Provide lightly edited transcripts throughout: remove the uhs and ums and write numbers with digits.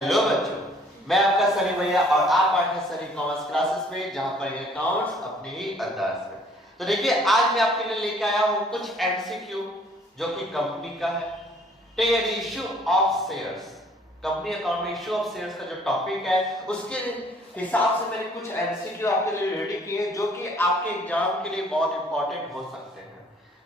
Hello बच्चों, मैं आपका सनी भैया और आप बैठे हैं सनी कॉमर्स क्लासेस में, जहां पर ये अकाउंट्स अपने ही अंदाज में। तो देखिए, आज मैं आपके लिए लेके आया हूं कुछ एमसीक्यू जो कि कंपनी का है। टेयर issue of shares, company account में इशू ऑफ शेयर्स का जो टॉपिक है उसके हिसाब से मैंने कुछ एमसीक्यू आपके लिए रेडी किए जो कि आपके एग्जाम के लिए बहुत इंपॉर्टेंट हो सकते हैं।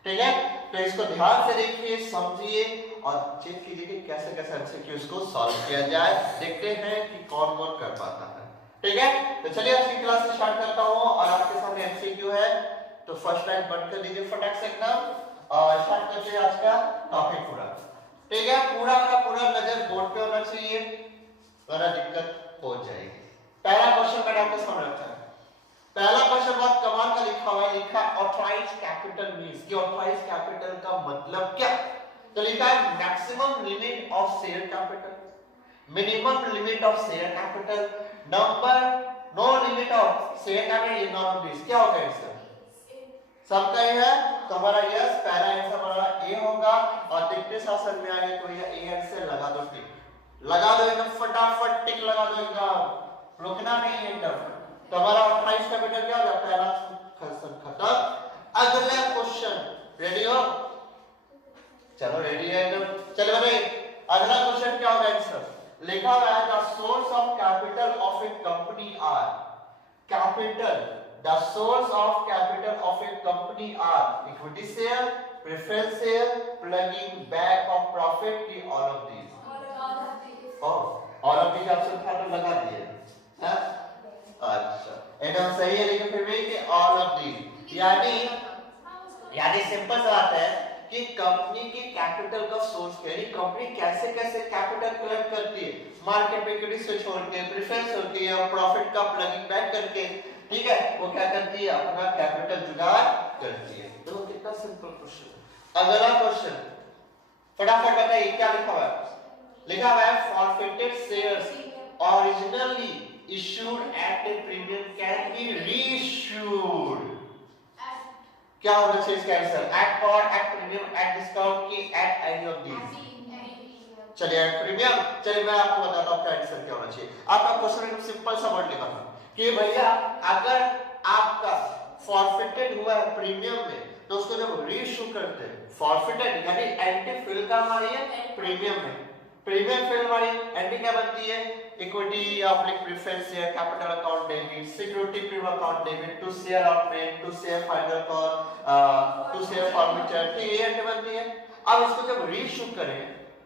ठीक है, तो इसको ध्यान से देखिए, समझिए और चेक कीजिए कि कैसे कैसे एमसीक्यूज को सॉल्व किया जाए। देखते हैं कि कौन कौन कर पाता है। ठीक है, तो चलिए आज की क्लास स्टार्ट करता हूं और आपके सामने एमसीक्यू है, तो फर्स्ट लाइन बंद कर दीजिए फटाक से एकदम और स्टार्ट करते हैं आज का टॉपिक पूरा। ठीक है, पूरा का पूरा नजर बोर्ड पे होना चाहिए वरना दिक्कत हो जाएगी। पहला क्वेश्चन मैंने आपके सामने रखा है। पहला क्वेश्चन बहुत कमाल का लिखा हुआ है, लिखा ऑथराइज कैपिटल मींस कि ऑथराइज कैपिटल का मतलब क्या। तो लिखा है maximum limit of share capital, minimum limit of share capital, number no limit of share capital in none of this. क्या होगा आंसर? सबका ये है तो हमारा यस, पहला आंसर हमारा ए होगा। और देखते शासन में आए तो ये ए आंसर लगा दो, टिक लगा दो एकदम फटाफट, टिक लगा दो एकदम, रुकना नहीं है एकदम। तो हमारा 28 कैपिटल क्या होगा? पहला क्वेश्चन खत्म। अगला क्वेश्चन रेडी हो? चलो रेडी है एकदम। चलो भाई, अगला क्वेश्चन क्या होगा आंसर? लिखा हुआ है the source of capital of a company are capital, the source of capital of a company are equity share, preference share, ploughing back of profit की all of these. All of these option था तो लगा दिए। हां अच्छा, एकदम सही है। लेकिन फिर भी कि ऑल ऑफ दीज यानी सिंपल सा बात है कि कंपनी के कैपिटल का सोर्स क्या है, कंपनी कैसे कैसे कैपिटल कलेक्ट करती है, मार्केट में इक्विटी से छोड़ के, प्रेफरेंस होती है और प्रॉफिट का प्लगिंग बैक करके, ठीक है, वो क्या करती है? अपना कैपिटल जुगाड़ करती है। तो कितना सिंपल क्वेश्चन। अगला क्वेश्चन फटाफट बताइए क्या लिखा हुआ है? लिखा हुआ है forfeited shares originally issued at a premium can be reissued। क्या होना चाहिए इसका answer? at par, at premium, at discount की at any of these। चलिए at premium। चलिए मैं आपको बताता हूँ क्या आंसर क्या होना चाहिए। आपका क्वेश्चन एकदम सिंपल सा वर्ड लिखा था कि भैया अगर आपका फॉरफिटेड हुआ है प्रीमियम में तो उसको जब रीइश्यू करते हैं, फॉरफिटेड यानी एंटी फिल का हमारी है प्रीमियम में, प्रीमियम फिल हमारी एंटी क्या बनती है? इक्विटी ऑब्लिक preference share, capital account debit, security premium account debit, to share allotment, to share final call, to share forfeiture, ठीक है, ये एंटी बनती है। अब इसको जब रीइश्यू करें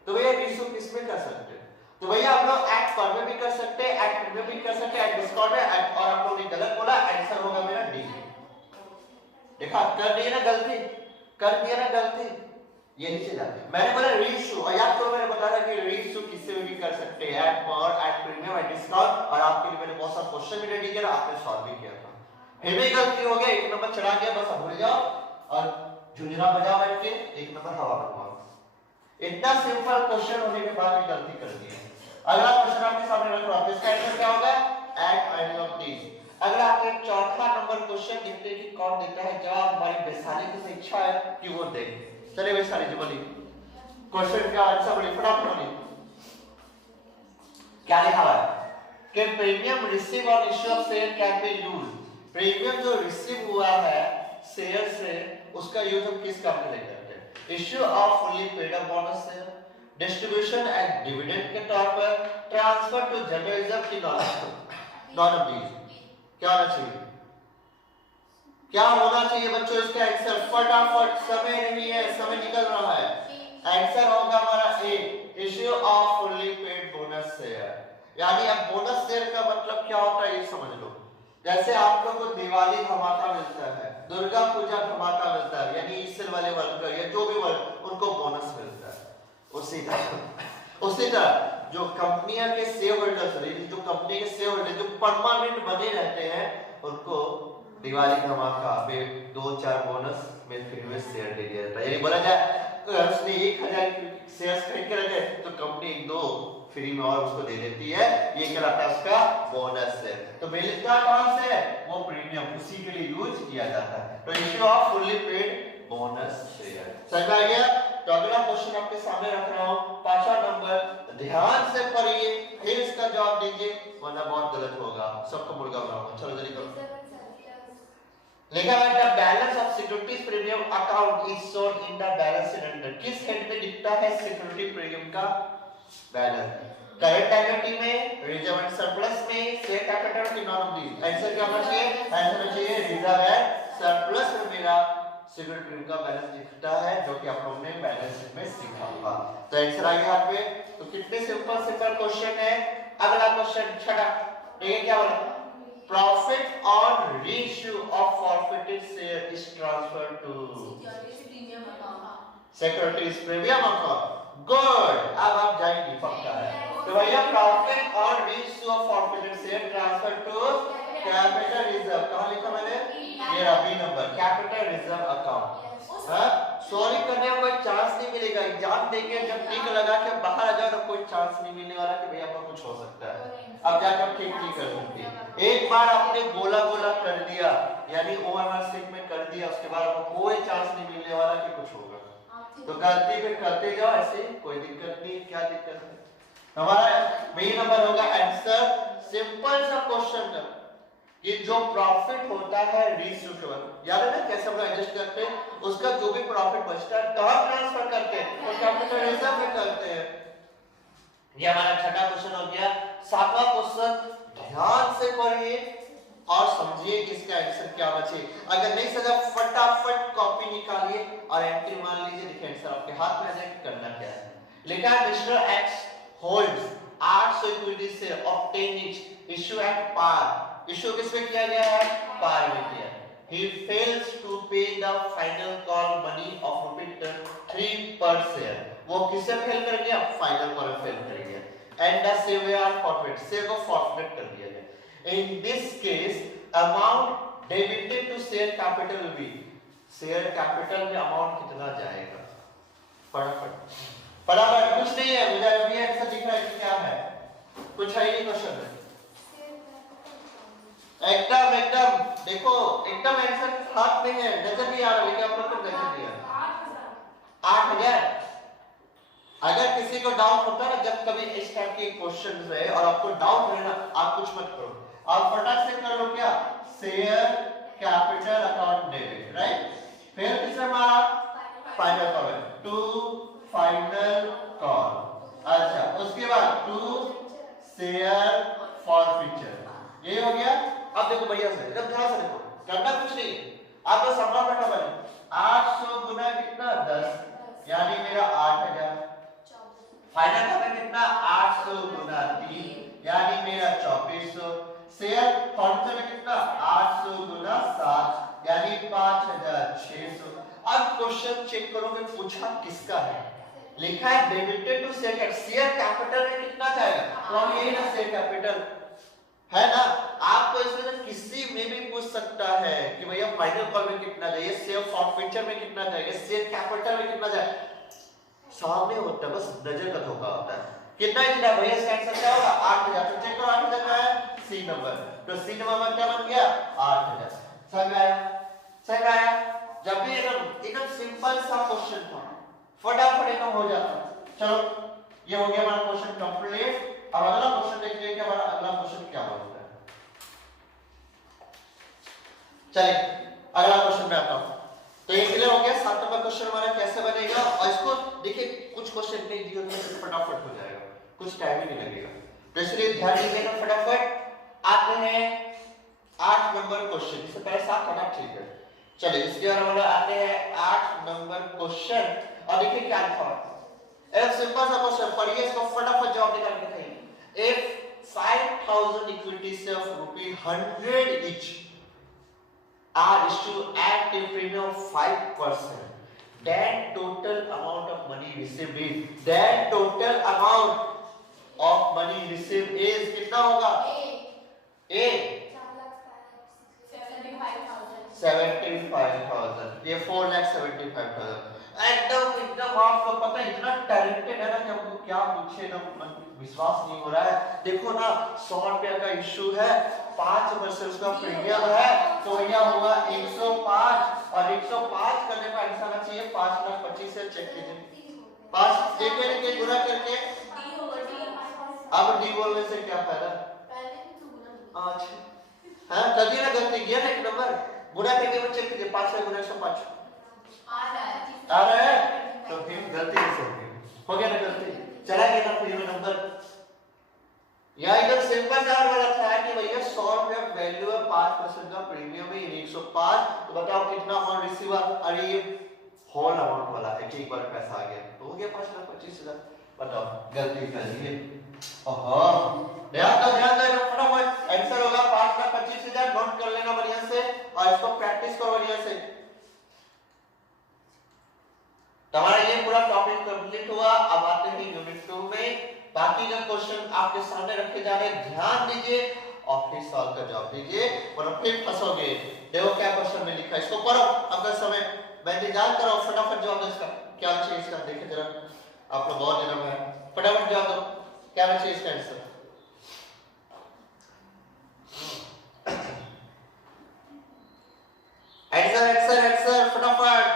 तो भैया रीइश्यू किसमें कर सकते हैं? तो भैया हम लोग एट पर में भी कर सकते हैं, एट प्रीमियम भी कर सकते हैं, एट डिस्काउंट में, और आप लोगों ने गलत बोला, आंसर होगा मेरा डी। देखा, कर दिया ना गलती, कर दिया ना गलती, यही चीज है। मैंने बोला रीइश्यू, और याद करो मैंने बताया कि रीइश्यू किससे भी कर सकते हैं, एट पर, एट प्रीमियम, एट डिस्काउंट, और आपके लिए मैंने बहुत सारा क्वेश्चन भी रेडी किया, आपने सॉल्व भी किया था। फिर भी गलती हो गई, एक नंबर चढ़ा गया, बस भूल जाओ और झुंझुना बजा बैठ के एक नंबर हवा में मारो। इतना सिंपल क्वेश्चन होने के बाद भी गलती कर दी है। अगला क्वेश्चन आपके सामने रख रहा हूं, इसका आंसर क्या होगा? At any of these. अगला आपके चौथा नंबर क्वेश्चन देखते हैं कि कौन देता है जवाब। हमारी वैशाली की इच्छा है कि वो दे। चलिए वैशाली जी बोलिए क्वेश्चन का आंसर बोलिए, फटाफट बोलिए। क्या लिखा हुआ है कि premium receive on issue of share can be used. Premium जो रिसीव हुआ है शेयर से, उसका यूज हम किस काम में ले करते हैं? Issue of fully paid up bonus share, distribution and dividend के तौर पर, ट्रांसफर टू जनरल रिजर्व की नॉन ऑफ दीज। क्या होना चाहिए? क्या होना चाहिए बच्चों इसका आंसर? फटाफट, समय नहीं है, समय निकल रहा है। आंसर होगा हमारा A, issue of fully paid bonus share. यानी अब बोनस शेयर का मतलब क्या होता है ये समझ लो। जैसे आप लोग को दिवाली धमाका मिलता है, दुर्गा पूजा धमाका मिलता है, यानी ईस्टर वाले वर्कर या जो भी वर्कर उनको बोनस मिलता है, उसी तरह जो कंपनियां के शेयर होल्डर्स, जो कंपनी के शेयर होल्डर जो परमानेंट बने रहते हैं, उनको दिवाली धमाका में 2-4 बोनस में फ्री में शेयर दे दिया जाता है। यानी बोला जाए उसने 1000 शेयर्स खरीद के रखे तो कंपनी 2 फ्री में और उसको दे देती है, ये कहलाता है उसका बोनस है। तो मिलता कहां से है? वो प्रीमियम, उसी के लिए यूज किया जाता है। तो issue of fully paid bonus share. समझ आ गया? तो अगला क्वेश्चन आपके सामने रख रहा हूं, 5वां नंबर, ध्यान से पढ़िए, फिर कीजिए वरना बहुत गलत होगा, सबको मुर्गा बनाऊंगा। चलो जल्दी करो। लिखा है the balance of securities premium account is shown in the balance sheet under. किस हेड में दिखता है सिक्योरिटी प्रीमियम का बैलेंस? करंट लायबिलिटी में, रिजर्व एंड सरप्लस में, शेयर कैपिटल की नॉन ऑफ दीस। आंसर क्या होना चाहिए? आंसर होना चाहिए रिजर्व एंड सरप्लस में मेरा सिक्योरिटी प्रीमियम का बैलेंस दिखता है, जो कि आप लोगों ने बैलेंस शीट में सीखा होगा। तो आंसर आ गया यहाँ पे। तो कितने सिंपल सिंपल क्वेश्चन है। अगला क्वेश्चन छठा, देखिए क्या बोला, profit on reissue of forfeited share is transferred to securities premium account। Good, अब आप जाएंगे पक्का है। तो भैया profit on reissue of forfeited share transfer to capital reserve, कहां लिखा मैंने? ये B number, capital reserve account. हां, सॉरी करने का कोई चांस नहीं मिलेगा। एग्जाम देके जब टिक लगा के बाहर आ जाओ तो कोई चांस नहीं मिलने वाला कि भैया आपको कुछ हो सकता है। अब जाकर ठीक नहीं कर सकते। एक बार आपने गोला गोला कर दिया यानी ओएमआर शीट में कर दिया, उसके बाद आपको कोई चांस नहीं मिलने वाला कि कुछ होगा। तो गलती पे करते जाओ, ऐसे कोई दिक्कत नहीं। क्या दिक्कत है? हमारा बी नंबर होगा आंसर। सिंपल सा क्वेश्चन है कि जो प्रॉफिट होता है रीइश्यू के बाद, याद है ना कैसे हम एडजस्ट करते हैं, उसका जो भी प्रॉफिट बचता है कहां ट्रांसफर करते हैं? तो कैपिटल रिजर्व में करते हैं। ये हमारा छठा क्वेश्चन हो गया। सातवां क्वेश्चन ध्यान से पढ़िए और समझिए इसका आंसर क्या होना चाहिए। अगर नहीं समझा फटाफट कॉपी निकालिए और एंट्री मान लीजिए। देखिए आंसर आपके हाथ में आ जाए कि करना क्या है। लिखा है mister X holds 800 equity share of 10 each, issue at par. Issue किसमें किया गया है? पार में किया। He fails to pay the final call money of ₹3 per share। वो किसे फेल कर गया? फाइनल कॉल फेल कर गया। And the share forfeit, share को forfeit कर दिया गया। In this case, amount debited to share capital will be, share capital में amount कितना जाएगा? फटाफट फटाफट, कुछ नहीं है, मुझे अभी आंसर दिख रहा है कि क्या है, कुछ है ही नहीं क्वेश्चन में। एकदम एकदम देखो, एकदम आंसर हाथ में है, नजर नहीं आ रहा, लेकिन आप लोग को नजर नहीं आ रहा। 8000। अगर किसी को डाउट होता है ना, जब कभी इस टाइप के क्वेश्चन है और आपको डाउट है ना, आप कुछ मत करो, आप फटाक से कर लो क्या, share capital account debit, right. फिर किसमें हमारा final call, to final call. अच्छा, उसके बाद टू शेयर फॉरफीचर, ये हो गया। अब देखो भैया से एकदम ध्यान से देखो, करना कुछ नहीं, आप बस समझा बैठा बने। 800 गुना कितना? 10, यानी मेरा 8000। फाइनल का कितना? 800 गुना 3, यानी मेरा 2400। शेयर फॉरफीचर में कितना? 800 गुना 7, यानी 5600। अब क्वेश्चन चेक करोगे, पूछा किसका है, लिखा है debited to share, share capital में कितना जाएगा, तो हम यही ना शेयर कैपिटल है ना। आपको इसमें ना किसी में भी पूछ सकता है कि भैया फाइनल कॉल में कितना जाएगा, शेयर फॉरफीचर में कितना जाएगा, शेयर कैपिटल में कितना जाएगा, सामने होता है, बस नजर का धोखा होता है। कितना इतना भैया, इसका आंसर क्या होगा? 8000। तो चेक करो 8000 का है सी नंबर, तो सी नंबर में क्या बन गया? 8000। समझ आया? समझ आया? जब भी एकदम सिंपल सा क्वेश्चन था, फटाफट एकदम हो जाता। चलो ये हो गया हमारा क्वेश्चन कंप्लीट। अब अगला क्वेश्चन देखिए कि हमारा अगला क्वेश्चन क्या बोलता है। चलिए अगला क्वेश्चन में आता हूं। तो ये क्लियर हो गया, 7 नंबर क्वेश्चन हमारा कैसे बनेगा, और इसको देखिए कुछ क्वेश्चन नहीं दिए होंगे तो फटाफट हो जाएगा, कुछ टाइम ही नहीं लगेगा, तो इसलिए ध्यान दीजिएगा। फटाफट आते हैं 8 नंबर क्वेश्चन, इससे पहले 7 करना ठीक है। चलिए इसके बाद हमारा आते हैं 8 नंबर क्वेश्चन, और देखिए क्या लिखा है। एक सिंपल सा क्वेश्चन, पढ़िए इसको, फटाफट जवाब निकाल के बताइए। If 5000 equity shares of ₹100 each are issued at a premium of 5%, then total amount of money received is, then total amount of money received is कितना होगा? A 75,000, ये 4,75,000। एकदम आपको पता है, इतना टैलेंटेड है ना कि आपको क्या पूछे ना विश्वास नहीं हो रहा है। देखो ना, 100 रुपया का इशू है, 5% उसका प्रीमियम है, तो यह होगा 105, और 105 करने का आंसर आना चाहिए 5,25,000 से। चेक कीजिए, 5 देखे गुना करके अब डी बोलने से क्या फायदा? अच्छा हाँ कर दिया ना, गलती किया ना एक नंबर। गुना करके में चेक कीजिए, 5 में गुना 105 आ रहा है, तो फिर गलती कैसे होगी? हो गया ना गलती, चला गया ना फिर नंबर। यहाँ एकदम सिंपल सा वाला था कि भैया 100 रुपया वैल्यू है, 5% का प्रीमियम है 105, तो बताओ कितना अमाउंट रिसीव हुआ? अरे ये होल अमाउंट वाला है कि एक बार पैसा आ गया तो हो गया 5,25,000। बताओ गलती कर दी। ओहो ध्यान दो फटाफट, आंसर होगा 5,25,000। नोट कर लेना बढ़िया से और इसको प्रैक्टिस करो बढ़िया से। तुम्हारा ये पूरा टॉपिक कंप्लीट हुआ। अब आते हैं यूनिट 2 में। बाकी जो क्वेश्चन आपके सामने रखे जा रहे हैं ध्यान दीजिए और फिर सॉल्व कर जवाब दीजिए वरना फिर फंसोगे। देखो क्या क्वेश्चन में लिखा है, इसको पढ़ो अपना समय, मैं इंतजार कर रहा हूं, फटाफट जवाब दो इसका। क्या चाहिए इसका? देखिए जरा, आप लोग बहुत जन्म है, फटाफट जवाब दो क्या चाहिए इसका आंसर। आंसर फटाफट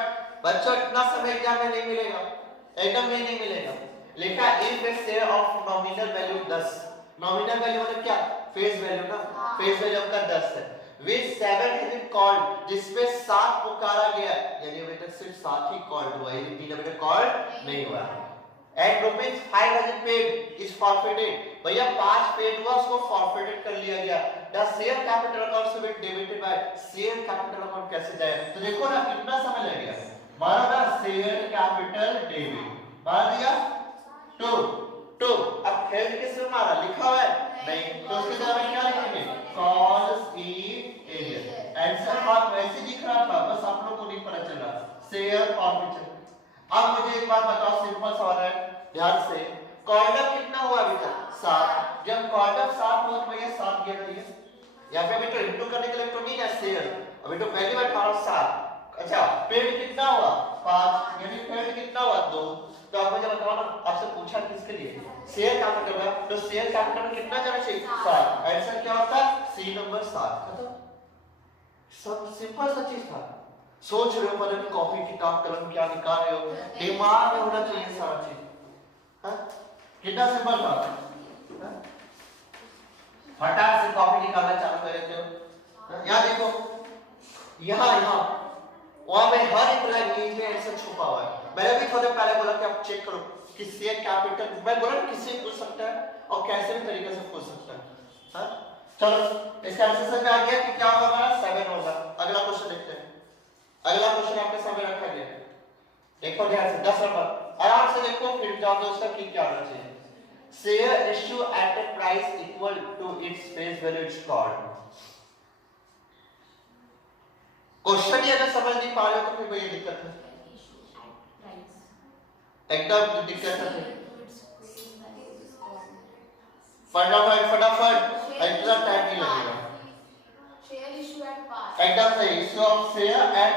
बच्चों, इतना समय एग्जाम में नहीं मिलेगा, एकदम में नहीं मिलेगा। लिखा if the share of nominal value 10, nominal value मतलब क्या? फेस वैल्यू ना, फेस वैल्यू आपका 10 है। विच 7 हैव बीन कॉल्ड, जिसमें 7 पुकारा गया, यानी अभी तक सिर्फ 7 ही कॉल्ड हुआ, ये 3 अभी तक कॉल्ड नहीं हुआ। And rupees 5 has been paid is forfeited, भैया 5 पेड हुआ, उसको फॉरफिटेड कर लिया गया। द शेयर कैपिटल अकाउंट से been debited by, share capital account कैसे जाए? तो देखो ना कितना समय लग गया। माना ना शेयर कैपिटल डेबिट, मान दिया 2 अब हेल्ड किससे मारा? लिखा हुआ है नहीं, तो उसके जगह में क्या लिखेंगे? कॉस ई एरिया। आंसर बात वैसे दिख रहा था, बस आप लोगों को नहीं पता चला। Share forfeited. अब मुझे एक बात बताओ, सिंपल सवाल है, ध्यान से। कॉल्ड अप कितना हुआ अभी तक? 7। जब कॉल्ड अप 7 हुआ तो भैया 7 गिर रही है, यहाँ पे अभी तो इंटू करने के लिए तो नहीं है शेयर, अभी तो पहली बार था 7। अच्छा पेड कितना हुआ? 5, यानी पेड कितना हुआ? 2। तो आप मुझे बताओ ना, आपसे पूछा किसके लिए? शेयर कैपिटल में, तो शेयर कैपिटल में कितना जाना चाहिए? 7। आंसर क्या होता है? C number 7। खत्म, सब सिंपल सा चीज था। सोच रहे हो मतलब कि कॉपी किताब कलम क्या निकाल रहे हो, दिमाग में होना चाहिए सारा चीज। हाँ कितना सिंपल था, फटाक से कॉपी निकालना चालू कर देते हो। यहाँ देखो, यहाँ वहां पे हर एक लाइन में आंसर छुपा हुआ है। मैंने भी थोड़े पहले बोला कि आप चेक करो कि शेयर कैपिटल, मैं बोला किससे पूछ सकता है और कैसे भी तरीके से पूछ सकता है। हाँ चलो इसका आंसर समझ में आ गया कि क्या होगा? 7 होगा। अगला क्वेश्चन देखते हैं। अगला क्वेश्चन आपके सामने रखा गया, देखो ध्यान से, 10 नंबर आराम से देखो, फिर जवाब दो उसका कि क्या होना चाहिए। Share issue at a price equal to its face value is called. Question ही अगर समझ नहीं पा रहे हो तो फिर कोई दिक्कत है, एकदम दिक्कत है। फटाफट इतना टाइम नहीं लगेगा। एकदम सही, इश्यू ऑफ शेयर एट,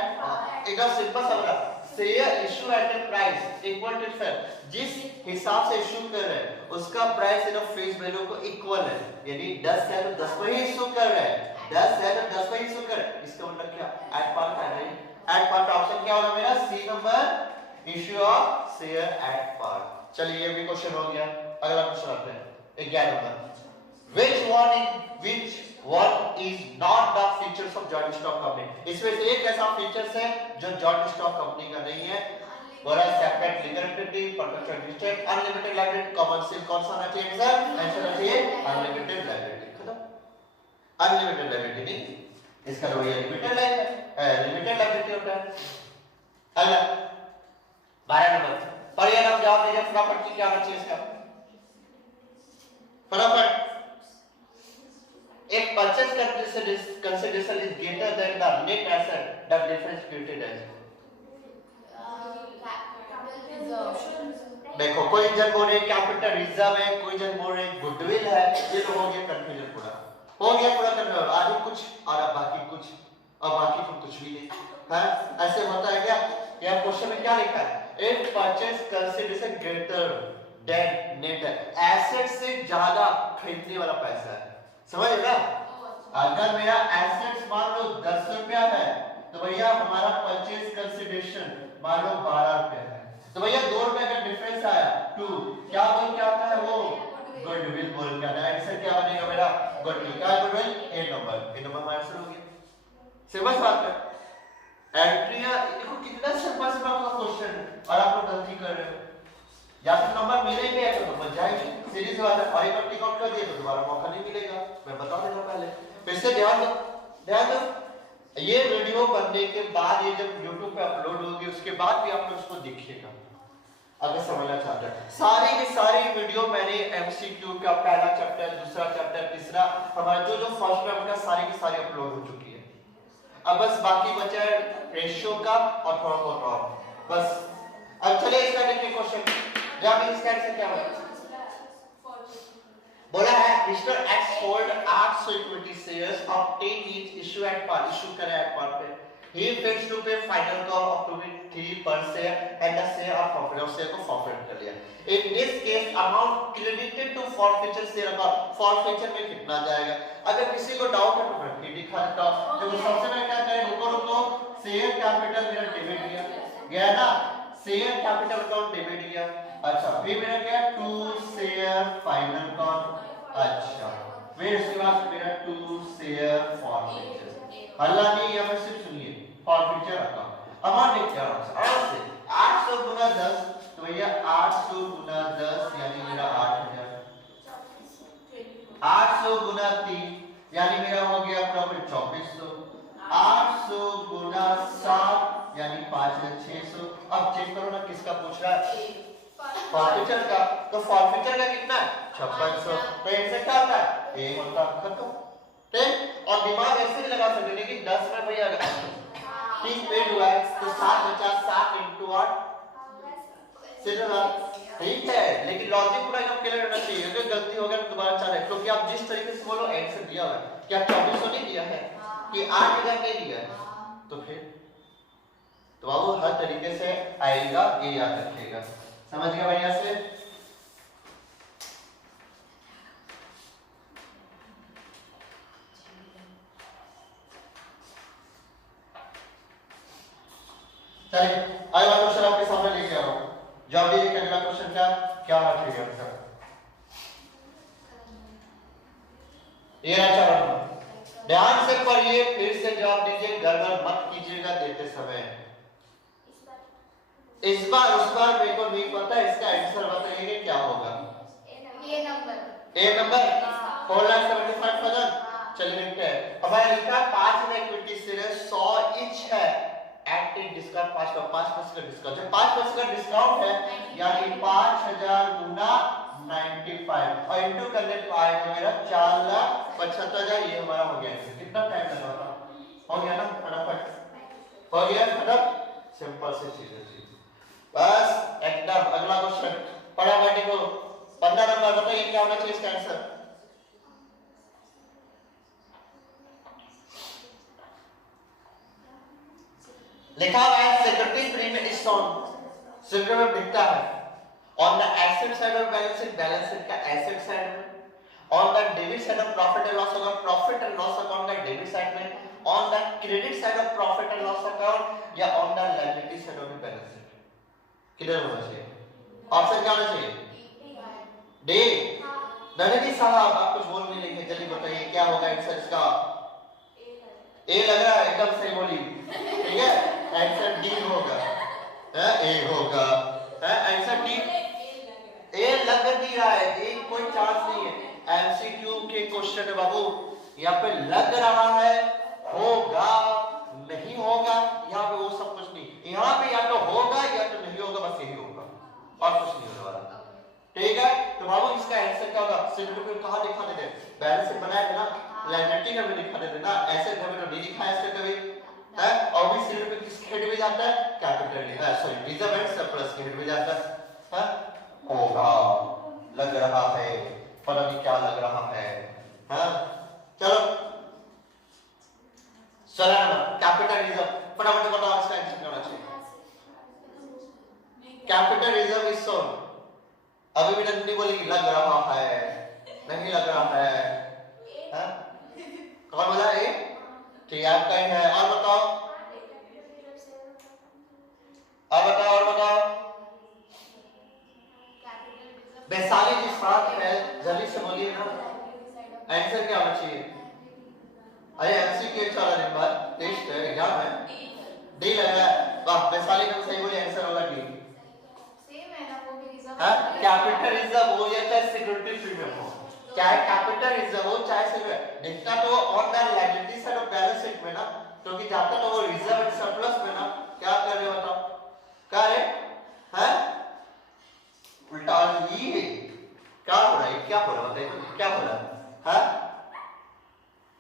एकदम सिंपल समझा। Share issue at a price equal to fair, जिस हिसाब से इश्यू कर रहे हैं उसका प्राइस इन फेस वैल्यू को इक्वल है, यानी 10 है तो 10 पर ही इश्यू कर रहे हैं, 10 है तो 10 पर ही इश्यू कर रहे हैं। इसका मतलब क्या? एट पार का है, एट पार का ऑप्शन क्या होगा मेरा? C number, issue of share at par. चलिए ये भी क्वेश्चन हो गया। अगला क्वेश्चन आते हैं 11 number. which one is not the features of joint stock company? इसमें से एक ऐसा फीचर्स है जो जॉइंट स्टॉक कंपनी का नहीं है। बोला separate legal entity, perpetual district, unlimited liability, common seal. कौन सा आना चाहिए सर? आंसर आना चाहिए अनलिमिटेड लायबिलिटी। खत्म, अनलिमिटेड लायबिलिटी नहीं, इसका तो ये लिमिटेड लायबिलिटी होता है। अगला 12 नंबर पर ये नाम जवाब दीजिए फटाफट की क्या होना चाहिए इसका? फटाफट। एक purchase consideration is greater than the net asset, the difference created as। देखो कोई जन बोल रहे कैपिटल रिजर्व है, कोई जन बोल रहे गुडविल है, ये तो हो गया कंफ्यूजन पूरा, हो गया पूरा कंफ्यूजन। आगे कुछ और बाकी कुछ और बाकी फिर कुछ भी नहीं है, ऐसे होता है क्या? यह क्वेश्चन में क्या लिखा है? If purchase consideration greater than net, asset से ज्यादा खरीदने वाला पैसा है, समझ ना? अगर मेरा एसेट्स मान लो 10 रुपया है तो भैया हमारा परचेज कंसिडरेशन मान लो 12 रुपया है, तो भैया 2 रुपए का डिफरेंस आया 2, क्या होता है वो गुडविल बोल के आना। आंसर क्या बनेगा मेरा? गुडविल। क्या गुडविल? ए नंबर हमारा आंसर हो गया। सिंपल बात है। एंट्रियां देखो कितना सिंपल क्वेश्चन है और आप लोग गलती कर रहे हो। या तो नंबर मिले ही नहीं तो बच जाएंगे, सीरीज बात है। और एक बार टिक आउट कर दिए तो दोबारा मौका नहीं मिलेगा, मैं बता देना पहले। फिर से ध्यान दो ये वीडियो बनने के बाद, ये जब YouTube पे अपलोड होगी उसके बाद भी आप लोग उसको देखिएगा अगर समझना चाहते हैं। सारी की सारी वीडियो मैंने MCQ का पहला चैप्टर, दूसरा चैप्टर, तीसरा, हमारा जो फर्स्ट टर्म का सारी की सारी अपलोड हो चुकी है। अब बस बाकी बचा है रेशियो का और थोड़ा बहुत और बस। अब चलिए इसका देखिए क्वेश्चन। जब इसका आंसर क्या होगा? बोला है mister x hold 800 equity shares of 10 each issue at par, issue करे एट पार पे। He fails to pay final call of ₹3 per share and the share of forfeit, और शेयर को फॉरफिट कर लिया। In this case amount credited to forfeiture share का forfeiture में कितना जाएगा? अगर किसी को डाउट है तो मैं फिर दिखा देता हूं। तो सबसे पहले क्या करें? रुको शेयर कैपिटल मेरा डेबिट गया ना, शेयर कैपिटल अकाउंट डेबिट गया। अच्छा फिर मेरा क्या? To share final call. अच्छा फिर इसके बाद मेरा टू शेयर फॉरफिचर। हल्ला नहीं, या फिर सिर्फ सुनिए फॉरफिचर अकाउंट। अमाउंट देखते हैं आराम से। 800 गुना 10 तो भैया 800 गुना 10 यानी मेरा 8000। 800 गुना 3 यानी मेरा हो गया प्रॉफिट 2400। 800 गुना 7 यानी 5600। अब चेक करो ना किसका पूछ रहा है? फॉरफिचर का। तो फॉरफिचर का कितना है? 5600। तो इनसे क्या होता है? ए होता खत्म। ठीक। और दिमाग ऐसे भी लगा सकते हैं कि 10 में भैया 30 पेड हुआ है तो 7 बचा, 7 into 8 सीधा। ठीक है, लेकिन लॉजिक पूरा एकदम क्लियर होना चाहिए। अगर गलती हो गया तो दोबारा चले, क्योंकि आप जिस तरीके से बोलो आंसर दिया हुआ है, क्या 2400 नहीं दिया है कि 8000 नहीं दिया है, तो फिर तो बाबू हर तरीके से आएगा, ये याद रखिएगा। समझ गया बढ़िया से? चलिए अगला क्वेश्चन आपके सामने लेके आ रहा हूं। जवाब दीजिए अगला क्वेश्चन क्या रखेगा आंसर? ये आंसर ध्यान से पढ़िए, फिर से जवाब दीजिए, गड़बड़ मत कीजिएगा देते समय। इस बार उस बार मेरे को नहीं पता, इसका आंसर बताइए क्या होगा? ए नंबर 4,75,000। चलिए देखते हैं। हमारा लिखा 5 इक्विटी शेयर 100 ईच है एट डिस्काउंट 5% डिस्काउंट। जब 5% डिस्काउंट है यानी 5000 गुना 95 और इनटू करने पे आएगा मेरा 4,75,000। ये हमारा हो गया। कितना टाइम लगा था? हो गया ना फटाफट हो गया खत्म। सिंपल से चीज है बस एकदम। अगला क्वेश्चन पढ़ा बेटे को 15 नंबर बताइए क्या होना चाहिए इसका आंसर? लिखा हुआ है secretary premium is on. Secretary में दिखता है on the asset side of balance sheet, balance sheet का एसेट साइड में। On the debit side of profit and loss account, profit and loss account का डेबिट साइड में। On the credit side of profit and loss account या on the liability side of the balance sheet. Clear होना चाहिए। Option क्या होना चाहिए? D. ननदी साहब आप कुछ बोल नहीं रहे, जल्दी बताइए क्या होगा आंसर इसका? ए लग रहा है, एकदम सही बोली। ठीक है, आंसर डी होगा। ए होगा आंसर डी। ए लग नहीं रहा है, ए कोई चांस नहीं है। एमसीक्यू के क्वेश्चन है बाबू, यहाँ पे लग रहा है, होगा, नहीं होगा, यहाँ पे वो सब कुछ नहीं। यहाँ पे या तो होगा या तो नहीं होगा, बस यही होगा और कुछ नहीं होने वाला। ठीक है, तो बाबू इसका आंसर क्या होगा? सिर्फ कहाँ दिखा देते? बैलेंस शीट बनाया है ना, लायबिलिटी का भी दिखा देते ना, एसेट का भी तो नहीं दिखाया इससे कभी है। और भी सिर्फ पे किस हेड में जाता है? Capital, sorry reserve and surplus के हेड में जाता है। होगा, लग रहा है, पता नहीं क्या लग रहा है। हाँ चलो चलो कैपिटल रिजर्व फटाफट बताओ इसका आंसर क्या होना चाहिए? कैपिटल रिजर्व इज सोन। अभी भी नंदी बोलेगी लग रहा है, नहीं लग रहा है। हाँ कौन बोला? ए ठीक है आपका ही है। और बताओ, वैशाली जी साथ है, जल्दी आंसर क्या होना चाहिए? अरे एमसीक्यू वाला नंबर टेस्ट है, एग्जाम है, डी लगा। वाह, वैशाली ने सही बोली, आंसर होगा डी। सेम है ना वो भी रिजर्व। हां, कैपिटल रिजर्व हो या चाहे सिक्योरिटी प्रीमियम हो, चाहे कैपिटल रिजर्व हो चाहे सिक्योरिटी, दिखता तो on the liability side of balance sheet में ना, क्योंकि जाता तो वो रिजर्व एंड सरप्लस में ना। क्या कर रहे हो बताओ? क्या रे? हैं? उल्टा ये क्या हो रहा है? क्या हो रहा है बताइए तो, क्या हो रहा है? हाँ,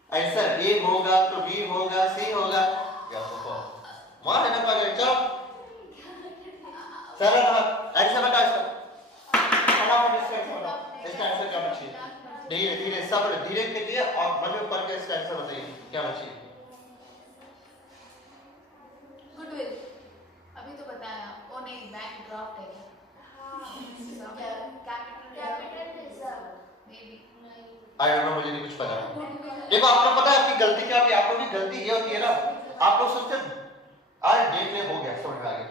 आंसर ए होगा तो बी होगा, सी होगा, या तो मान लेना पड़ेगा। चलो सरल आंसर बता, फटाफट इसका आंसर क्या बची? धीरे धीरे सब्र धीरे कीजिए और मन में पढ़ के इसका आंसर बताइए क्या बची। गुडविल अभी तो बताया, ओ नहीं बैंक ड्राफ्ट है क्या? Capital reserve may be, I don't know, मुझे नहीं कुछ पता। देखो आपको पता है आपकी गलती क्या होती है? आपको भी गलती ये होती है ना, आप लोग सोचते आज देख ले हो गया, समझ में आ गया।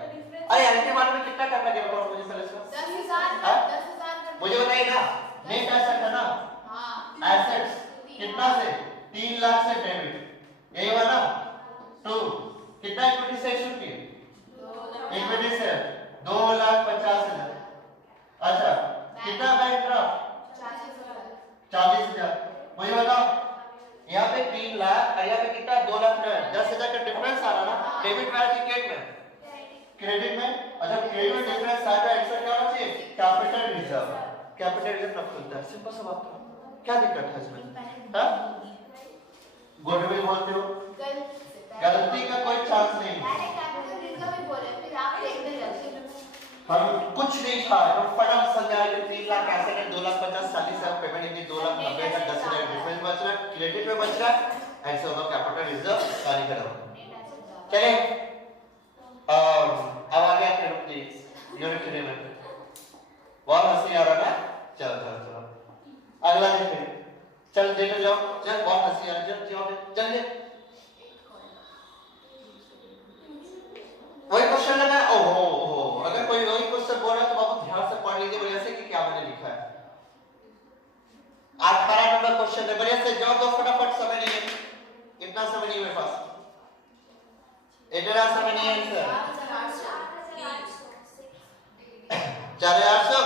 अरे एंटीबायोटिक में कितना करना है बताओ मुझे पहले इसका। 10,000 मुझे बताइए ना, नेट एसेट है ना, हां एसेट्स कितना से 3 लाख से डेबिट, यही हुआ ना। 2 कितना इक्विटी से इशू किए? इक्विटी से 2,50,000। अच्छा कितना बैंक ड्राफ्ट? 40,000। मुझे बताओ यहाँ पे 3 लाख और यहाँ पे कितना 2 लाख में 10,000 का डिफरेंस आ रहा ना, डेबिट में कि क्रेडिट में? क्रेडिट में। अच्छा क्रेडिट में डिफरेंस आ रहा है, आंसर क्या होना चाहिए? Capital reserve. कैपिटल रिजर्व कब खुलता है? सिंपल सा बात है, क्या दिक्कत है इसमें? हां, गुडविल बोलते हो, गलती का कोई चांस नहीं है। मैंने कैपिटल रिजर्व ही बोला, फिर आप देखने जाते हम कुछ नहीं था, हम फटाफट समझा कि 3 लाख ऐसे है, 2,50,000 40,000 पेमेंट इतनी, 2,90,000 का 10,000 डिफरेंस बच रहा है, क्रेडिट में बच रहा है, ऐसे होगा कैपिटल रिजर्व कार्य करो। चलिए अब आ गया फिर प्लीज यूनिट 3 में। बहुत हंसी आ रहा है, चलो चलो चलो अगला देखिए, चल देख जाओ, चल बहुत हंसी आ रही है, चल चलिए वही क्वेश्चन लगा। ओहो अगर कोई वही क्वेश्चन बोल रहा है तो बाबू ध्यान से पढ़ लीजिए बढ़िया से कि क्या मैंने लिखा है। 18 नंबर क्वेश्चन है, बढ़िया से जवाब दो फटाफट, समय नहीं है, इतना समय नहीं है मेरे पास, इतना समय नहीं है सर। 4,800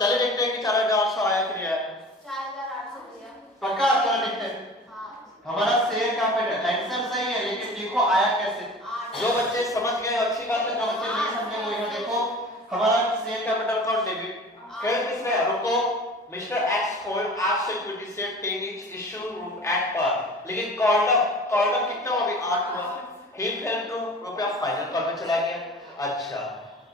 चलिए देखते हैं कि 4,800 आया कि नहीं आया। 4,800 दिया पक्का? चलो देखते हैं। हमारा शेयर कैपिटल आंसर सही है, लेकिन देखो आया कैसे। जो बच्चे समझ गए अच्छी बात है, जो बच्चे नहीं समझे वो यहाँ देखो, हमारा share capital account debit credit किसमें? रुको, mister x hold 800 equity share 10 each issue at par, लेकिन कॉल्ड कितना हुआ? अभी 8 हुआ। ही फेल टू रुपया फाइनल कॉल में चला गया। अच्छा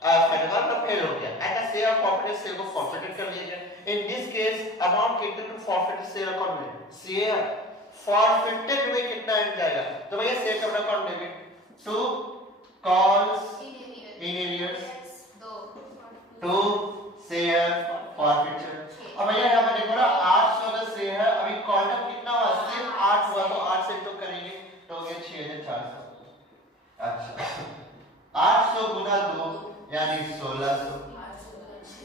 फाइनल कॉल में फेल हो गया, एट शेयर प्रॉफिट शेयर को फॉरफिटेड कर लिया गया। इन दिस केस अमाउंट कितना टू फॉरफिटेड शेयर अकाउंट में? शेयर फॉरफिटेड में कितना एंड जाएगा? तो भैया share capital account debit to calls in arrears to share forfeited. अब भैया यहां पे देखो ना 800 का शेयर है, अभी कॉलम कितना हुआ? सिर्फ 8 हुआ, तो 8 से तो करेंगे तो ये 6,400। अच्छा 800 गुना 2 यानी 1,600,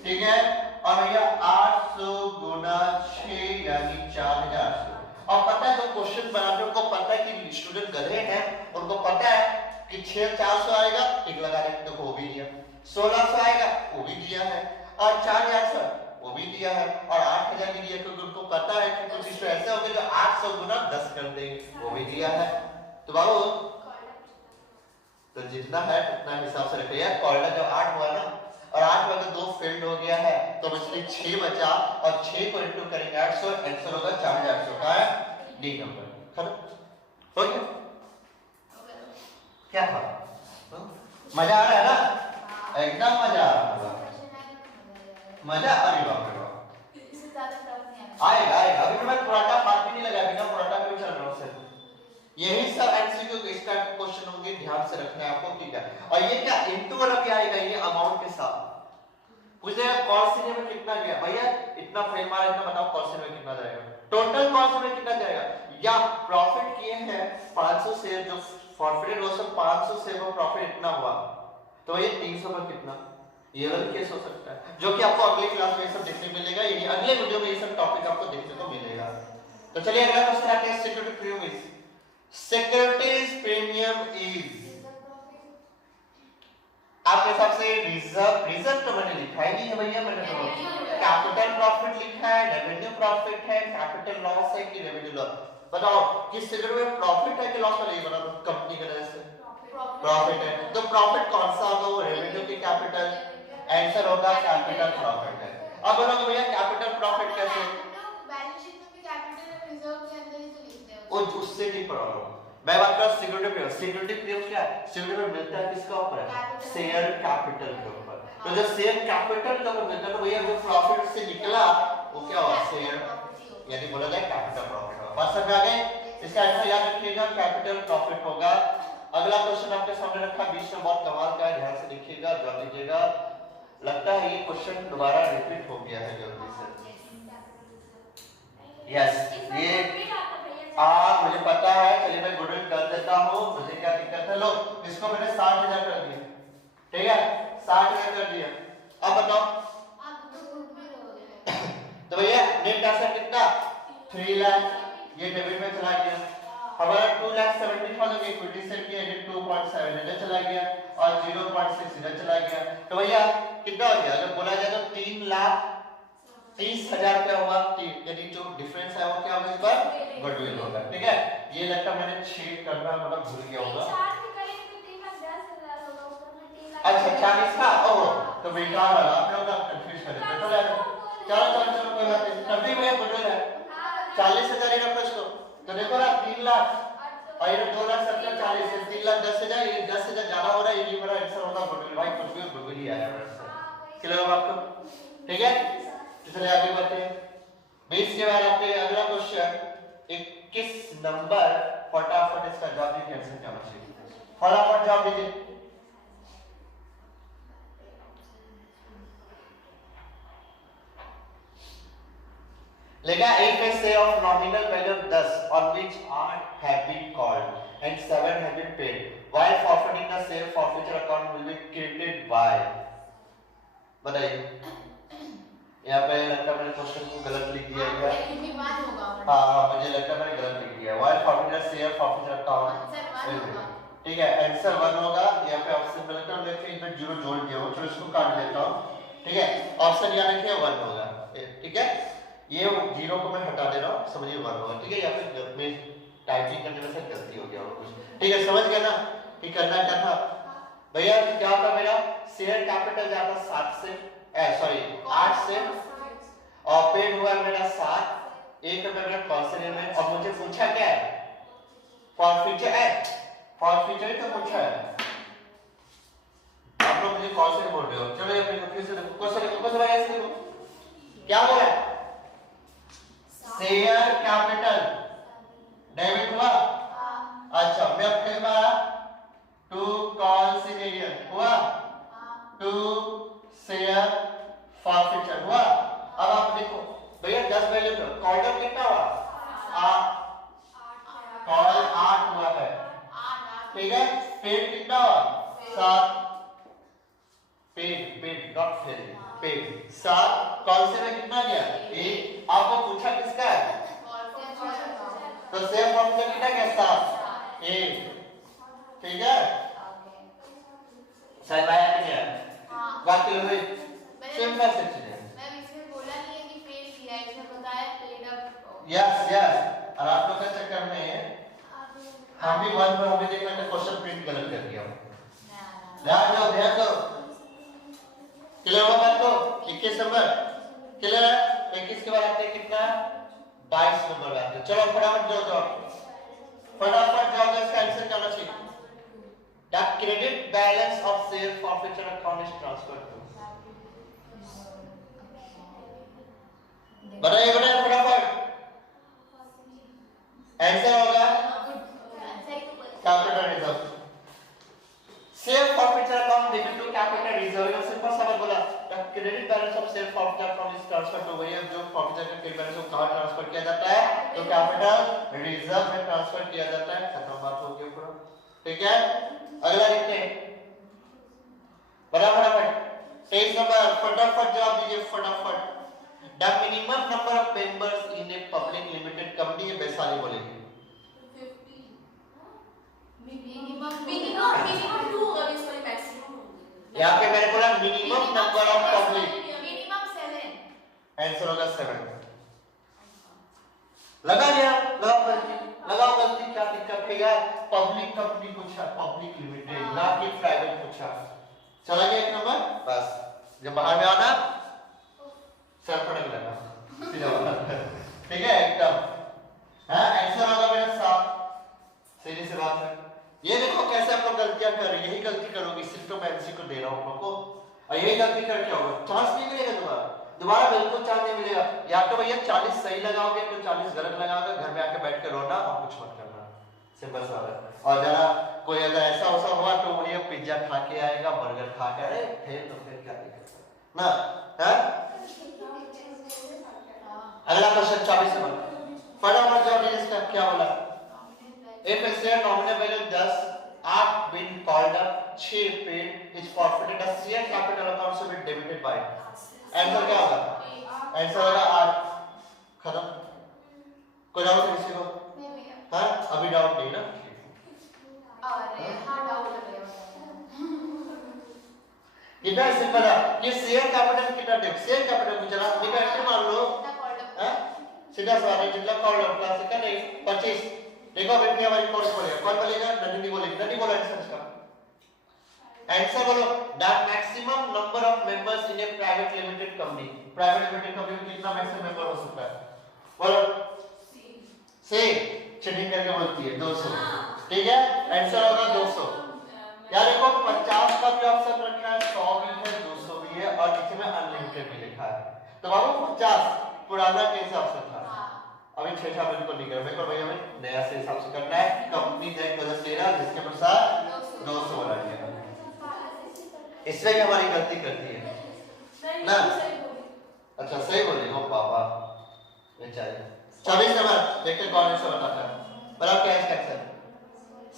ठीक है। और भैया 800 गुना 6 यानी 4,800। और पता है जो क्वेश्चन बनाते उनको पता है कि स्टूडेंट गधे हैं, उनको पता है कि 6,400 आएगा, टिक लगा देंगे, देखो वो भी दिया। 1,600 आएगा वो भी दिया है, और 4,800 वो भी दिया है, और 8,000 भी दिया, क्योंकि उनको पता है कि कुछ इशू ऐसे होंगे जो 800 गुना 10 कर देंगे, वो भी दिया है। तो बाबू तो जितना है उतना हिसाब से रखिए। कॉर्डर जब 8 हुआ ना, और 8 में अगर 2 फेल्ड हो गया है तो बचली 6 बचा, और 6 को इंटू करेंगे 800, आंसर होगा 4,800 का है डी नंबर। खत्म हो गया? क्या था? मजा आ रहा है ना? एकदम मजा आ रहा है, मजा। अरे बाप रे बाप, इससे ज्यादा टफ नहीं आएगा। आएगा। अभी तो मैं पराठा हाथ भी नहीं लगा, बिना पराठा के चल रहा हूं सर। यही सब एमसीक्यू के इस टाइप के क्वेश्चन होंगे, ध्यान से रखना है आपको, ठीक है। और ये क्या इनटू वाला भी आएगा, ये अमाउंट के साथ पूछेगा कॉस्ट में कितना गया, भैया इतना फ्रेम मारा, इतना बताओ कॉस्ट में कितना जाएगा, टोटल कॉस्ट में कितना जाएगा, या प्रॉफिट किए हैं 500 शेयर, जो फॉरफिटेड हो सब 500 शेयर में प्रॉफिट इतना हुआ, तो ये 300 पर कितना, ये वाला केस हो सकता है, जो कि आपको अगले क्लास में सब देखने मिलेगा। ये अगले वीडियो में ये सब टॉपिक तो चलिए अगला क्वेश्चन आते हैं security premium is securities premium is आपके हिसाब से रिजर्व तो मैंने लिखा ही नहीं है भैया, मैंने तो कैपिटल प्रॉफिट लिखा है, रेवेन्यू प्रॉफिट है, कैपिटल लॉस है कि रेवेन्यू लॉस? बताओ किस सिक्योरिटी में प्रॉफिट है कि लॉस वाला, ये बता दो कंपनी के तरफ से प्रॉफिट है, तो प्रॉफिट कौन सा होगा? वो रेवेन्यू की कैपिटल, आंसर होगा कैपिटल प्रॉफिट है। अब बोलोगे भैया कैपिटल प्रॉफिट कैसे? बैलेंस शीट में भी कैपिटल और रिजर्व के अंदर ही तो लिखते हैं। वो उससे नहीं प्रॉब्लम, मैं बात कर सिक्योरिटी प्रीमियम। सिक्योरिटी प्रीमियम क्या है? सिक्योरिटी में मिलता है किसका ऊपर है? शेयर कैपिटल के ऊपर। तो जब शेयर कैपिटल का मिलता है तो भैया जो प्रॉफिट से निकला वो क्या हुआ? शेयर, यानी बोला जाए कैपिटल प्रॉफिट होगा। बात समझ आ गई? इसका आंसर याद रखिएगा कैपिटल प्रॉफिट होगा। अगला क्वेश्चन आपके सामने रखा, बीच में बहुत कमाल का है, ध्यान से देखिएगा, जवाब दीजिएगा। लगता है ये क्वेश्चन दोबारा रिपीट हो गया है जल्दी से। यस, ये मुझे पता है, चलिए मैं गुडविल कर देता हूँ, मुझे क्या दिक्कत है। लो इसको मैंने 60,000 कर दिया, ठीक है 60,000 कर दिया। अब बताओ आप तो गुडविल हो गए। तो भैया नेट एसेट कितना? 3 लाख, ये डेबिट में चला गया। हमारा 2,70,000 इक्विटी सेट किया, ये 2.7 इधर चला गया और 0.6 इधर चला गया। तो भैया कितना हो गया? अगर बोला जाए तो 3,30,000 रुपया हुआ, यानी जो डिफरेंस है वो क्या होगा? इस बार गुडविल होगा, ठीक है। ये लगता मैंने छेद करना मतलब भूल गया होगा। अच्छा 40 का, ओह तो बेकार वाला आप लोग कंफ्यूज कर देते। तो चलो कोई बात नहीं, तभी भैया गुडविल है 40,000 ही रखो इसको। तो देखो ना 3 लाख और ये 2,70,40 है, 3,10,000, ये 10,000 ज्यादा हो रहा है, ये मेरा आंसर होगा गुडविल। भाई कुछ भी गुडविल ही आया मेरा आंसर, क्लियर होगा आपको? ठीक है, तो चलिए आगे बढ़ते हैं। 20 के बाद आते हैं अगला क्वेश्चन 21 नंबर। फटाफट इसका जवाब दीजिए, आंसर क्या होना चाहिए? फटाफट जवाब दीजिए। लेगा एक है say of nominal value of 10 on which 8 have been called and 7 have been paid, while forfeiting the share forfeiture account will be created by, बताइए। यहाँ पे लगता है मैंने क्वेश्चन को गलत लिख दिया है। हाँ मुझे लगता है मैंने गलत लिख दिया है। while forfeiting the share forfeiture account, ठीक है आंसर 1 होगा। यहाँ पे ऑप्शन में लगता है लेकिन इसमें 0 जोड़ दिया हो, चलो इसको काट लेता हूँ, ठीक है। ऑप्शन याद रखिए 1 होगा, ठीक है। ये 0 को मैं हटा दे रहा हूँ, समझिए 1 होगा, ठीक है। या फिर में टाइपिंग करने में से गलती हो गया होगा कुछ, ठीक है। समझ गए ना कि करना क्या था भैया? क्या होता मेरा शेयर कैपिटल जाता 7 से 8 से और पेड हुआ मेरा 7, 1 रुपए मेरा कॉन्सेशन में। और मुझे पूछा क्या है? फॉरफीचर है, फॉरफीचर तो पूछा है। आप लोग मुझे कॉन्सेशन बोल रहे हो, चलो ये फिर से देखो क्वेश्चन भाई ऐसे देखो क्या बोला है? शेयर कैपिटल डेबिट हुआ। अच्छा मैं अपने पास टू कॉन्सिडरेशन हुआ, टू शेयर फॉरफीचर हुआ। अब आप देखो भैया 10 वैल्यू तो कॉर्डर कितना हुआ? कॉल 8 हुआ है, ठीक है। पेड कितना हुआ? 7। Paid not fail, paid 7। Call से में कितना गया? 1। आपको पूछा किसका है? तो सेम फॉर्मूला कितना गया? 7 1, ठीक है। सही बात है क्या? बाकी लोग सेम कैसे चीज है? मैं इसमें बोला नहीं है कि पेड किया है, इसमें बताया पेड अप। यस और आप लोग के चक्कर में हम भी 1 पर हमें देखना था क्वेश्चन प्रिंट गलत कर दिया। ध्यान दो क्लियर हुआ बात को? 21 नंबर क्लियर है। 21 के बाद आते हैं कितना? 22 नंबर आते हैं। चलो फटाफट जाओ फटाफट जाओ, इसका आंसर क्या होना चाहिए? The credit balance of share forfeiture account is transferred to, बताइए फटाफट। आंसर होगा capital reserve. Share forfeiture account debit to capital reserve, ये सिंपल सा बोला। The credit balance of share forfeiture account is transferred to, वही जो forfeiture का credit balance को कहां ट्रांसफर किया जाता है? तो कैपिटल रिजर्व में ट्रांसफर किया जाता है। खत्म बात हो गई पूरा, ठीक है। अगला देखते हैं फटाफट 23 नंबर। फटाफट जवाब दीजिए फटाफट। The minimum number of members in a public limited company यहाँ पे मैंने बोला minimum number of public, minimum 7। Answer होगा 7। लगा लिया, लगाओ गलती, क्या दिक्कत है यार? पब्लिक कंपनी पूछा, पब्लिक लिमिटेड, ना कि प्राइवेट पूछा। चला गया एक नंबर। बस जब बाहर में आना सर पटक लेना, ठीक है एकदम। हाँ आंसर होगा मेरा 7। सीधी सी बात है। ये देखो कैसे आप लोग गलतियां कर रहे हैं, यही गलती करोगे, सिर्फ तो मैं एमसीक्यू दे रहा हूं आप लोग को, और यही गलती करके होगा, चांस नहीं मिलेगा दोबारा बिल्कुल चांस नहीं मिलेगा। या तो भैया 40 सही लगाओगे तो 40 गलत लगाओगे, घर में आके बैठ के रोना और कुछ मत करना, सिंपल सा है। और जरा कोई अगर ऐसा वैसा हुआ तो वो पिज्जा खा के आएगा, बर्गर खा के, अरे फिर तो फिर क्या दिक्कत ना है। अगला क्वेश्चन 24 नंबर, फटाफट जवाब दीजिए इसका। क्या बोला? If a share nominal value 10 are been called up, 6 paid is forfeited, the share capital account should be debited by। Answer क्या होगा? आंसर होगा 8। खत्म। कोई डाउट है किसी को? हाँ अभी डाउट नहीं ना? कितना सिंपल है ये। शेयर कैपिटल कितना टेक, शेयर कैपिटल को जरा निकाल मान लो, हैं सीधा सवाल है। जितना कॉल ऑफ क्लास का नहीं 25। देखो अभी भी हमारी कोर्स बोलेगा, कौन बोलेगा? नंदिनी बोलेगी। नंदिनी बोलो आंसर इसका। आंसर बोलो। The maximum number of members in A private limited company, private limited company में कितना मैक्सिमम मेंबर हो सकता है? बोलो। से चीटिंग करके बोलती है 200, ठीक है आंसर होगा 200। यार देखो 50 का भी ऑप्शन रखा है, 100 भी है, 200 भी है, और नीचे में अनलिमिटेड भी लिखा है। तो बाबू 50 पुराना के हिसाब से था, अभी 6 बिल्कुल नहीं कर, मेरे को भैया नया से हिसाब से करना है। कंपनी दैट वजह से रहा जिसके अनुसार 200 बना दिया। इसमें भी हमारी गलती करती है ना। अच्छा सही बोले हो बाबा बेचारे। 24 नंबर देखते कौन आंसर बताता है। बताओ क्या है इसका answer?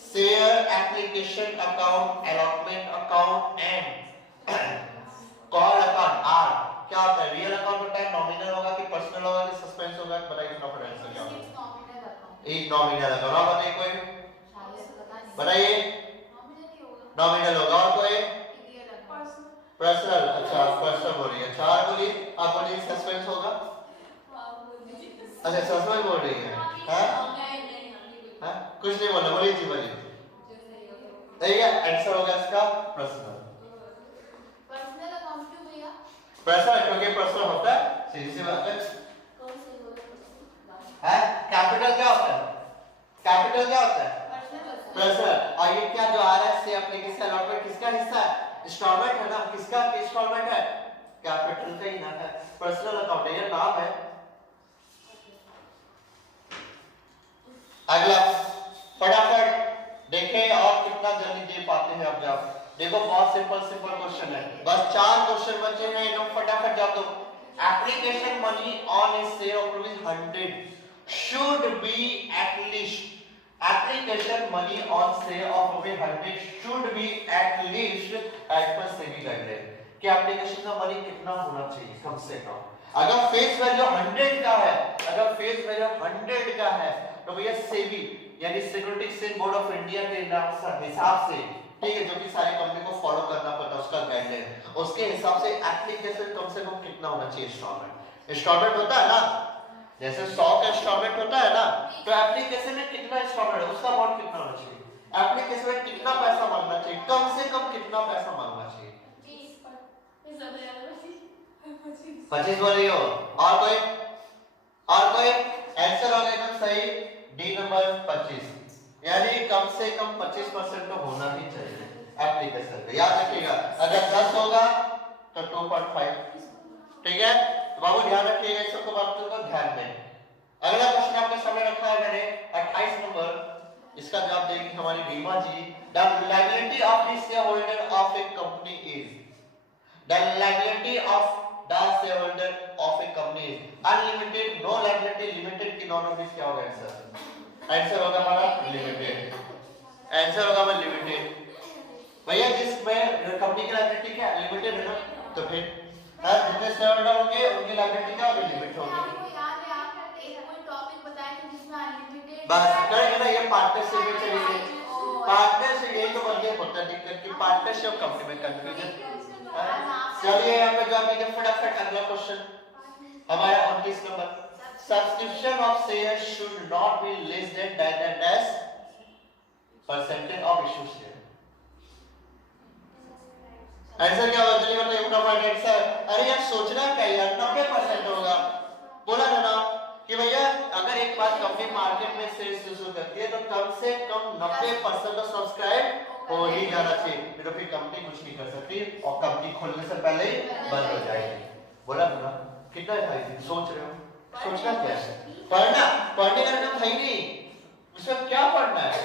Share application account, allotment account and call account are क्या होता है? रियल अकाउंट होता है, नॉमिनल होगा कि पर्सनल होगा कि सस्पेंस होगा? बताइए फटाफट आंसर क्या होगा? एक नॉमिनल अकाउंट। और बताइए कोई बताइए। नॉमिनल होगा। और कोई? पर्सनल। अच्छा पर्सनल बोलिए। अच्छा और बोलिए, आप बोलिए सस्पेंस होगा। अच्छा सस्पेंस बोल रही है। हाँ हाँ कुछ नहीं बोलना, बोलिए जी बोलिए। ठीक है आंसर होगा इसका पर्सनल। पर्सनल अकाउंट क्यों भैया? पर्सनल क्योंकि पर्सनल होता है, सीधी सी बात है। हैं कैपिटल क्या होता है? कैपिटल क्या होता है? पर्सनल। और ये क्या जो आ रहा है से एप्लीकेशन अलॉटमेंट किसका हिस्सा है? इंस्टॉलमेंट है ना। किसका इंस्टॉलमेंट है? कैपिटल का ही ना है। पर्सनल अकाउंट है, ये नाम है। अगला फटाफट देखें और कितना जल्दी दे पाते हैं आप जवाब। देखो बहुत सिंपल क्वेश्चन है, बस 4 क्वेश्चन बचे हैं, एकदम फटाफट जवाब दो। Application money on a sale of ₹100 should be at least, application money on sale of ₹100 should be at least as per SEBI guideline। कि एप्लीकेशन का मनी कितना होना चाहिए कम से कम? अगर फेस वैल्यू 100 का है, अगर फेस वैल्यू 100 का है तो भैया सेबी यानी security exchange board of India के हिसाब से, ठीक है, जो कि सारी कंपनी को फॉलो करना पड़ता है उसका गाइडलाइन, उसके हिसाब से एप्लीकेशन कम से कम कितना होना चाहिए? इंस्टॉलमेंट होता है ना, जैसे 100 का इंस्टॉलमेंट होता है ना, तो एप्लीकेशन में कितना इंस्टॉलमेंट है उसका अमाउंट कितना होना चाहिए? एप्लीकेशन में कितना पैसा मांगना चाहिए? कम से कम कितना पैसा मांगना चाहिए? 25 बोल रही हो। और कोई? आंसर होगा एकदम सही, डी नंबर 25, यानी कम से कम 25% तो होना ही चाहिए एप्लीकेशन पे। याद रखिएगा अगर 10 होगा तो 2.5, ठीक है। तो बाबू ध्यान रखिएगा इस सबको, बात को ध्यान दें। अगला क्वेश्चन आपके सामने रखा है मैंने 28 नंबर, इसका जवाब देंगे हमारी Reema ji. The liability of the shareholder of a company is, the liability of the shareholder of a company is unlimited, no liability, limited की नॉन ऑफ दिस क्या होगा आंसर? आंसर होगा हमारा लिमिटेड। आंसर होगा हमारा लिमिटेड। भैया जिसमें कंपनी की लायबिलिटी क्या लिमिटेड है ना, तो फिर जितने शेयरहोल्डर होंगे उनकी लायबिलिटी क्या होगी? लिमिट होगी। बस करेंगे ना, ये पार्टनरशिप में चलेंगे। पार्टनरशिप, यही तो बढ़िया होता है दिक्कत की पार्टनरशिप कंपनी में कंफ्यूजन। चलिए यहाँ पे जवाब दीजिए फटाफट। अगला क्वेश्चन हमारा 29 number, subscription of share should not be less than dash percentage of issue share. Answer क्या होगा जल्दी बताइए फटाफट आंसर। अरे यार सोचना क्या यार, 90% होगा। बोला था ना कि भैया अगर एक बार कंपनी मार्केट में शेयर इशू करती है तो कम से कम 90% तो सब्सक्राइब हो ही जाना चाहिए, नहीं तो फिर कंपनी कुछ नहीं कर सकती और कंपनी खोलने से पहले ही बंद हो जाएगी। बोला था ना कितना है, सोच रहे हो, सोचना क्या है, पढ़ने का काम है ही नहीं, उसमें क्या पढ़ना है,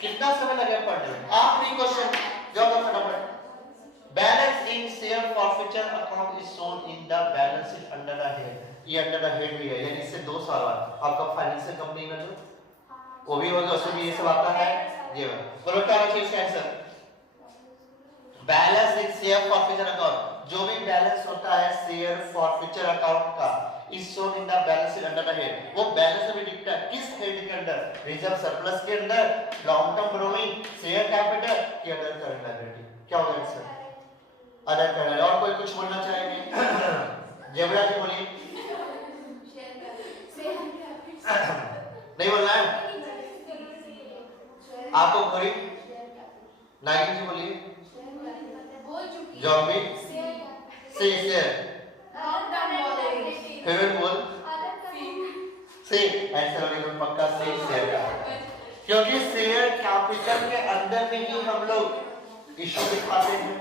कितना समय लगेगा पढ़ने में। आखिरी क्वेश्चन जवाब फटाफट। Balance in share forfeiture account is shown in the balance sheet under the head. ये अंडर द हेड भी है, यानी इससे 2 साल बाद आपका फाइनेंशियल कंपनी में जो वो भी होगा उसमें भी ये सब आता है। ये बोलो क्या है इसका आंसर। बैलेंस इन शेयर फॉरफिचर अकाउंट, जो भी बैलेंस होता है शेयर फॉरफिचर अकाउंट का is shown in the balance sheet under the head. वो बैलेंस में दिखता है किस हेड के अंदर, रिजर्व सरप्लस के अंदर, long term borrowing, share capital के अंदर, करंट लायबिलिटी। क्या होगा आंसर अदर करंट। और कोई कुछ बोलना चाहेंगे? जेबरा जी बोलिए। नहीं बोलना है आपको? घोड़ी नागिन जी बोलिए। जॉम्बी शेयर फेवरेट बोल से आंसर होगा पक्का शेयर का, क्योंकि शेयर कैपिटल के अंदर में ही हम लोग इशू दिखाते हैं,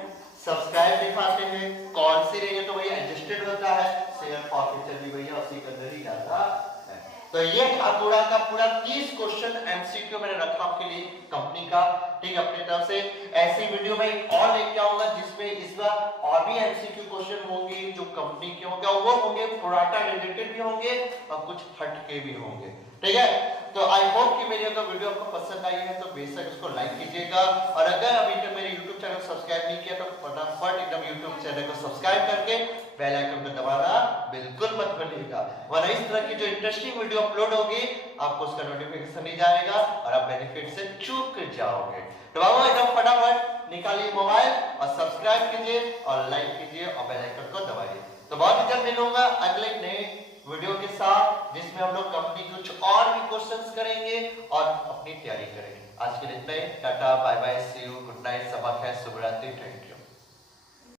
सब्सक्राइब दिखाते हैं, कौन सी रहेंगे तो भैया एडजस्टेड होता है, शेयर फॉरफिचर भी भैया उसी के अंदर ही जाता है। तो ये था पूरा का पूरा 30 क्वेश्चन एमसीक्यू मैंने रखा आपके लिए कंपनी का, ठीक अपनी तरफ से। ऐसी वीडियो में और लेके आऊंगा जिसमें इस बार और भी एमसीक्यू क्वेश्चन होंगे जो कंपनी के होंगे, वो होंगे प्रोडाटा रिलेटेड भी होंगे और कुछ हटके भी होंगे, ठीक है। तो आई होप कि मेरी अगर वीडियो आपको पसंद आई है तो बेशक इसको लाइक कीजिएगा, और अगर अभी तक मेरे YouTube चैनल सब्सक्राइब नहीं किया तो फटाफट एकदम YouTube चैनल को सब्सक्राइब करके बेल आइकन को दबाना बिल्कुल मत भूलिएगा, वरना इस तरह की जो इंटरेस्टिंग वीडियो अपलोड होगी आपको उसका नोटिफिकेशन नहीं जाएगा और आप बेनिफिट से चूक जाओगे। तो बाबू एकदम फटाफट निकालिए मोबाइल और सब्सक्राइब कीजिए और लाइक कीजिए और बेल आइकन को दबाइए। तो बहुत जल्द मिलूंगा अगले नए वीडियो के साथ जिसमें हम लोग कंपनी कुछ और भी क्वेश्चंस करेंगे और अपनी तैयारी करेंगे। आज के लिए इतना ही, tata bye bye, see you, good night, सबक है, शुभ रात्रि, थैंक यू।